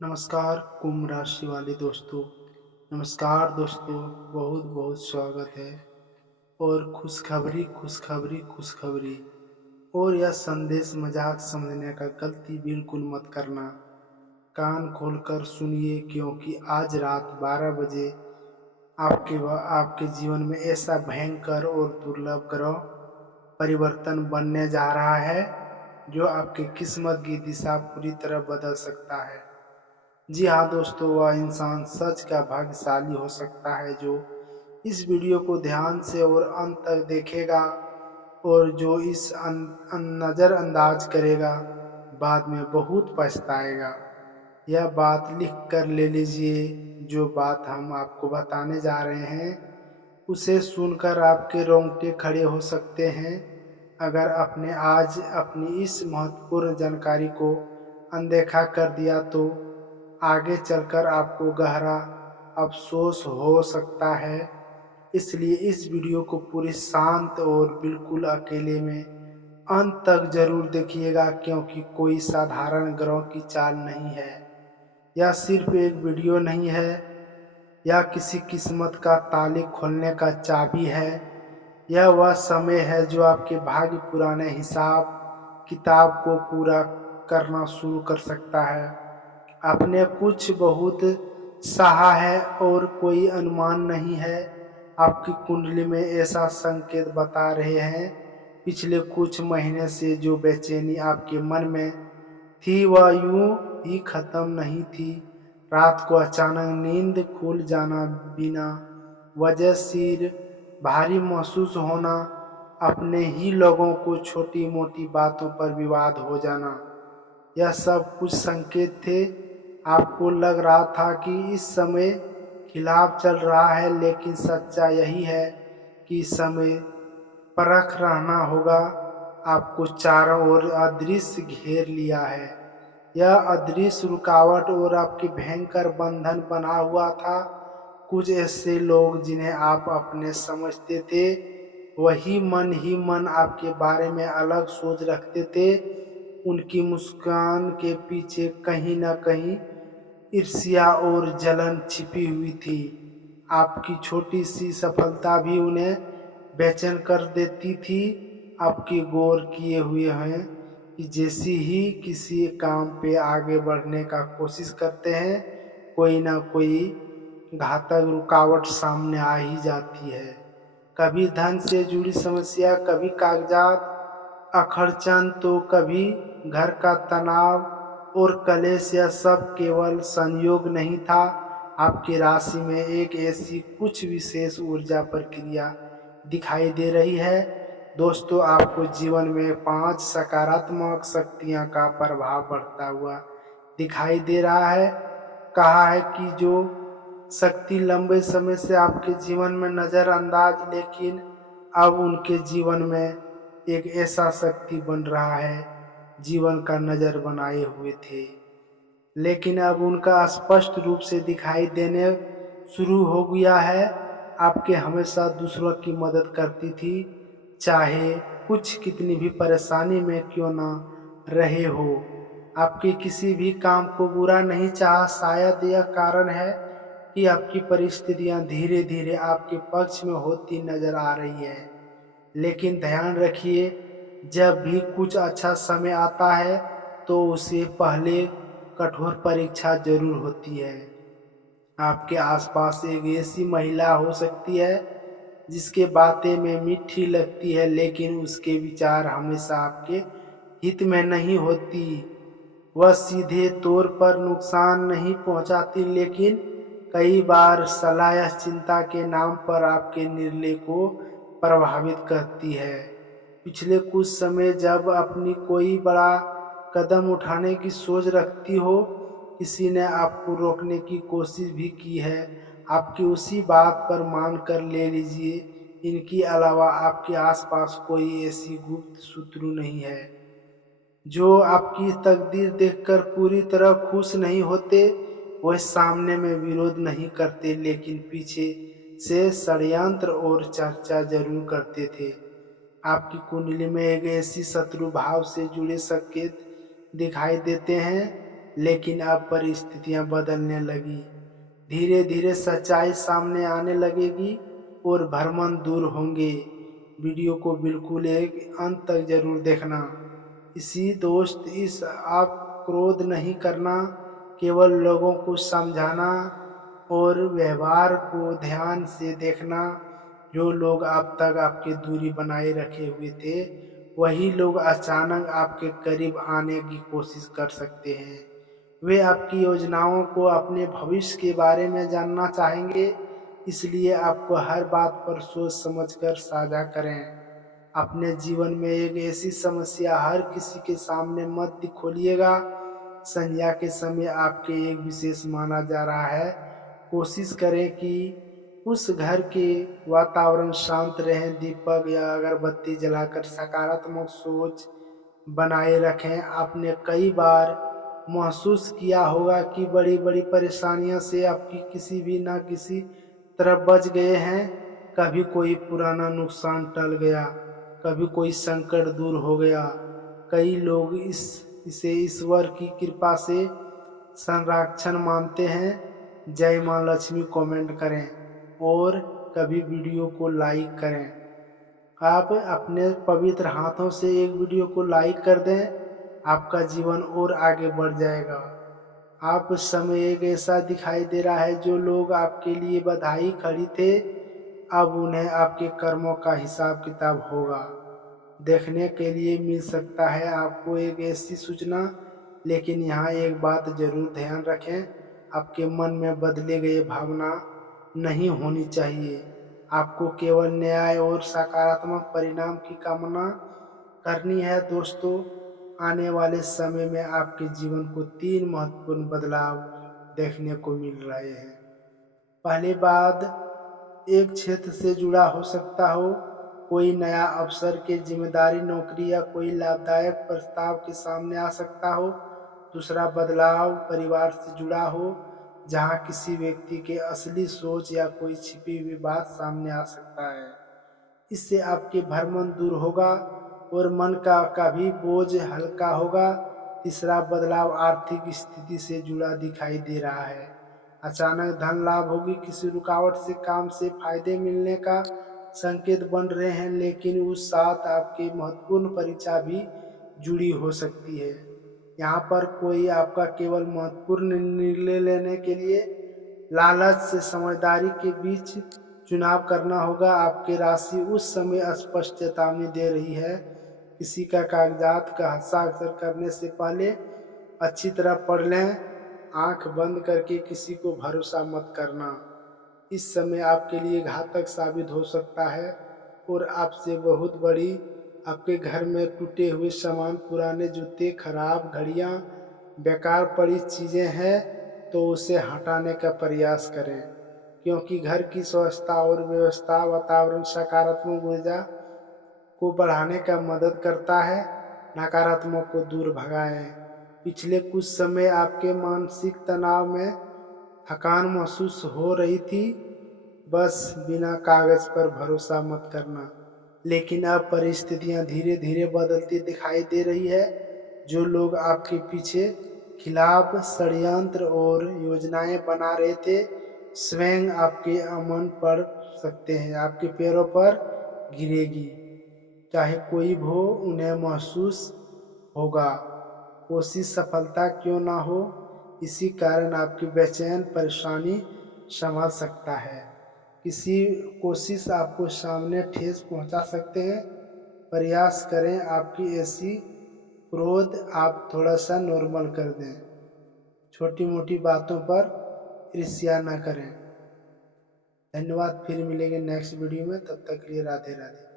नमस्कार कुंभ राशि वाले दोस्तों। नमस्कार दोस्तों, बहुत बहुत स्वागत है। और खुशखबरी खुशखबरी खुशखबरी। और यह संदेश मजाक समझने का गलती बिल्कुल मत करना। कान खोलकर सुनिए, क्योंकि आज रात 12 बजे आपके जीवन में ऐसा भयंकर और दुर्लभ ग्रह परिवर्तन बनने जा रहा है जो आपकी किस्मत की दिशा पूरी तरह बदल सकता है। जी हाँ दोस्तों, वह इंसान सच का भाग्यशाली हो सकता है जो इस वीडियो को ध्यान से और अंत तक देखेगा, और जो इस नज़रअंदाज करेगा बाद में बहुत पछताएगा। यह बात लिख कर ले लीजिए। जो बात हम आपको बताने जा रहे हैं उसे सुनकर आपके रोंगटे खड़े हो सकते हैं। अगर आपने आज अपनी इस महत्वपूर्ण जानकारी को अनदेखा कर दिया तो आगे चलकर आपको गहरा अफसोस हो सकता है। इसलिए इस वीडियो को पूरी शांत और बिल्कुल अकेले में अंत तक जरूर देखिएगा, क्योंकि कोई साधारण ग्रह की चाल नहीं है। यह सिर्फ एक वीडियो नहीं है, यह किसी किस्मत का ताले खोलने का चाबी है। यह वह समय है जो आपके भाग्य पुराने हिसाब किताब को पूरा करना शुरू कर सकता है। आपने कुछ बहुत सहा है और कोई अनुमान नहीं है। आपकी कुंडली में ऐसा संकेत बता रहे हैं। पिछले कुछ महीने से जो बेचैनी आपके मन में थी वह यूं ही खत्म नहीं थी। रात को अचानक नींद खुल जाना, बिना वजह सिर भारी महसूस होना, अपने ही लोगों को छोटी मोटी बातों पर विवाद हो जाना, यह सब कुछ संकेत थे। आपको लग रहा था कि इस समय खिलाफ चल रहा है, लेकिन सच्चा यही है कि समय परख रहना होगा। आपको चारों ओर अदृश्य घेर लिया है। यह अदृश्य रुकावट और आपके भयंकर बंधन बना हुआ था। कुछ ऐसे लोग जिन्हें आप अपने समझते थे, वही मन ही मन आपके बारे में अलग सोच रखते थे। उनकी मुस्कान के पीछे कहीं ना कहीं ईर्ष्या और जलन छिपी हुई थी। आपकी छोटी सी सफलता भी उन्हें बेचैन कर देती थी। आपके गौर किए हुए हैं कि जैसे ही किसी काम पे आगे बढ़ने का कोशिश करते हैं, कोई ना कोई घातक रुकावट सामने आ ही जाती है। कभी धन से जुड़ी समस्या, कभी कागजात अखरचंद, तो कभी घर का तनाव और कलेश। यह सब केवल संयोग नहीं था। आपकी राशि में एक ऐसी कुछ विशेष ऊर्जा प्रक्रिया दिखाई दे रही है। दोस्तों, आपको जीवन में 5 सकारात्मक शक्तियां का प्रभाव बढ़ता हुआ दिखाई दे रहा है। कहा है कि जो शक्ति लंबे समय से आपके जीवन में नजरअंदाज, लेकिन अब उनके जीवन में एक ऐसा शक्ति बन रहा है जीवन का नजर बनाए हुए थे, लेकिन अब उनका स्पष्ट रूप से दिखाई देने शुरू हो गया है। आपके हमेशा दूसरों की मदद करती थी, चाहे कुछ कितनी भी परेशानी में क्यों ना रहे हो। आपके किसी भी काम को बुरा नहीं चाहा। शायद यह कारण है कि आपकी परिस्थितियां धीरे धीरे आपके पक्ष में होती नजर आ रही है। लेकिन ध्यान रखिए, जब भी कुछ अच्छा समय आता है तो उसे पहले कठोर परीक्षा जरूर होती है। आपके आसपास एक ऐसी महिला हो सकती है जिसके बातें में मीठी लगती है, लेकिन उसके विचार हमेशा आपके हित में नहीं होती। वह सीधे तौर पर नुकसान नहीं पहुंचाती, लेकिन कई बार सलाह या चिंता के नाम पर आपके निर्णय को प्रभावित करती है। पिछले कुछ समय जब अपनी कोई बड़ा कदम उठाने की सोच रखती हो, किसी ने आपको रोकने की कोशिश भी की है। आपकी उसी बात पर मान कर ले लीजिए। इनके अलावा आपके आसपास कोई ऐसी गुप्त शत्रु नहीं है जो आपकी तकदीर देखकर पूरी तरह खुश नहीं होते। वह सामने में विरोध नहीं करते, लेकिन पीछे से षड्यंत्र और चर्चा जरूर करते थे। आपकी कुंडली में एक ऐसी शत्रु भाव से जुड़े संकेत दिखाई देते हैं लेकिन अब परिस्थितियां बदलने लगी। धीरे धीरे सच्चाई सामने आने लगेगी और भ्रम दूर होंगे। वीडियो को बिल्कुल एक अंत तक जरूर देखना। इसी दोस्त, इस आप क्रोध नहीं करना, केवल लोगों को समझाना और व्यवहार को ध्यान से देखना। जो लोग अब तक आपकी दूरी बनाए रखे हुए थे, वही लोग अचानक आपके करीब आने की कोशिश कर सकते हैं। वे आपकी योजनाओं को, अपने भविष्य के बारे में जानना चाहेंगे। इसलिए आपको हर बात पर सोच समझकर साझा करें। अपने जीवन में एक ऐसी समस्या हर किसी के सामने मत खोलिएगा। संध्या के समय आपके एक विशेष माना जा रहा है। कोशिश करें कि उस घर के वातावरण शांत रहे। दीपक या अगरबत्ती जलाकर सकारात्मक सोच बनाए रखें। आपने कई बार महसूस किया होगा कि बड़ी बड़ी परेशानियों से आपकी किसी भी ना किसी तरफ बच गए हैं। कभी कोई पुराना नुकसान टल गया, कभी कोई संकट दूर हो गया। कई लोग इसे ईश्वर की कृपा से संरक्षण मानते हैं। जय मां लक्ष्मी कमेंट करें और कभी वीडियो को लाइक करें। आप अपने पवित्र हाथों से एक वीडियो को लाइक कर दें, आपका जीवन और आगे बढ़ जाएगा। आप समय एक ऐसा दिखाई दे रहा है, जो लोग आपके लिए बधाई खड़ी थे, अब उन्हें आपके कर्मों का हिसाब किताब होगा। देखने के लिए मिल सकता है आपको एक ऐसी सूचना। लेकिन यहाँ एक बात जरूर ध्यान रखें, आपके मन में बदले गए भावना नहीं होनी चाहिए। आपको केवल न्याय और सकारात्मक परिणाम की कामना करनी है। दोस्तों, आने वाले समय में आपके जीवन को 3 महत्वपूर्ण बदलाव देखने को मिल रहे हैं। पहली बात, एक क्षेत्र से जुड़ा हो सकता हो, कोई नया अवसर के जिम्मेदारी नौकरी या कोई लाभदायक प्रस्ताव के सामने आ सकता हो। दूसरा बदलाव परिवार से जुड़ा हो, जहां किसी व्यक्ति के असली सोच या कोई छिपी हुई बात सामने आ सकता है। इससे आपके भ्रम दूर होगा और मन का भी बोझ हल्का होगा। तीसरा बदलाव आर्थिक स्थिति से जुड़ा दिखाई दे रहा है। अचानक धन लाभ होगी, किसी रुकावट से काम से फायदे मिलने का संकेत बन रहे हैं। लेकिन उस साथ आपकी महत्वपूर्ण परीक्षा भी जुड़ी हो सकती है। यहाँ पर कोई आपका केवल महत्वपूर्ण निर्णय लेने के लिए लालच से समझदारी के बीच चुनाव करना होगा। आपकी राशि उस समय स्पष्ट चेतावनी दे रही है। किसी का कागजात का हस्ताक्षर करने से पहले अच्छी तरह पढ़ लें। आंख बंद करके किसी को भरोसा मत करना। इस समय आपके लिए घातक साबित हो सकता है। और आपसे बहुत बड़ी, आपके घर में टूटे हुए सामान, पुराने जूते, खराब घड़ियां, बेकार पड़ी चीजें हैं, तो उसे हटाने का प्रयास करें। क्योंकि घर की स्वच्छता और व्यवस्था वातावरण सकारात्मक ऊर्जा को बढ़ाने का मदद करता है। नकारात्मक को दूर भगाएं। पिछले कुछ समय आपके मानसिक तनाव में थकान महसूस हो रही थी। बस बिना कागज पर भरोसा मत करना। लेकिन अब परिस्थितियां धीरे धीरे बदलती दिखाई दे रही है। जो लोग आपके पीछे खिलाफ षड्यंत्र और योजनाएं बना रहे थे, स्वयं आपके अमन पड़ सकते हैं। आपके पैरों पर गिरेगी, चाहे कोई भी हो, उन्हें महसूस होगा। कोशिश सफलता क्यों ना हो, इसी कारण आपकी बेचैन परेशानी संभल सकता है। किसी कोशिश आपको सामने ठेस पहुंचा सकते हैं। प्रयास करें आपकी ऐसी क्रोध आप थोड़ा सा नॉर्मल कर दें। छोटी मोटी बातों पर ईर्ष्या ना करें। धन्यवाद। फिर मिलेंगे नेक्स्ट वीडियो में, तब तक के लिए राधे राधे।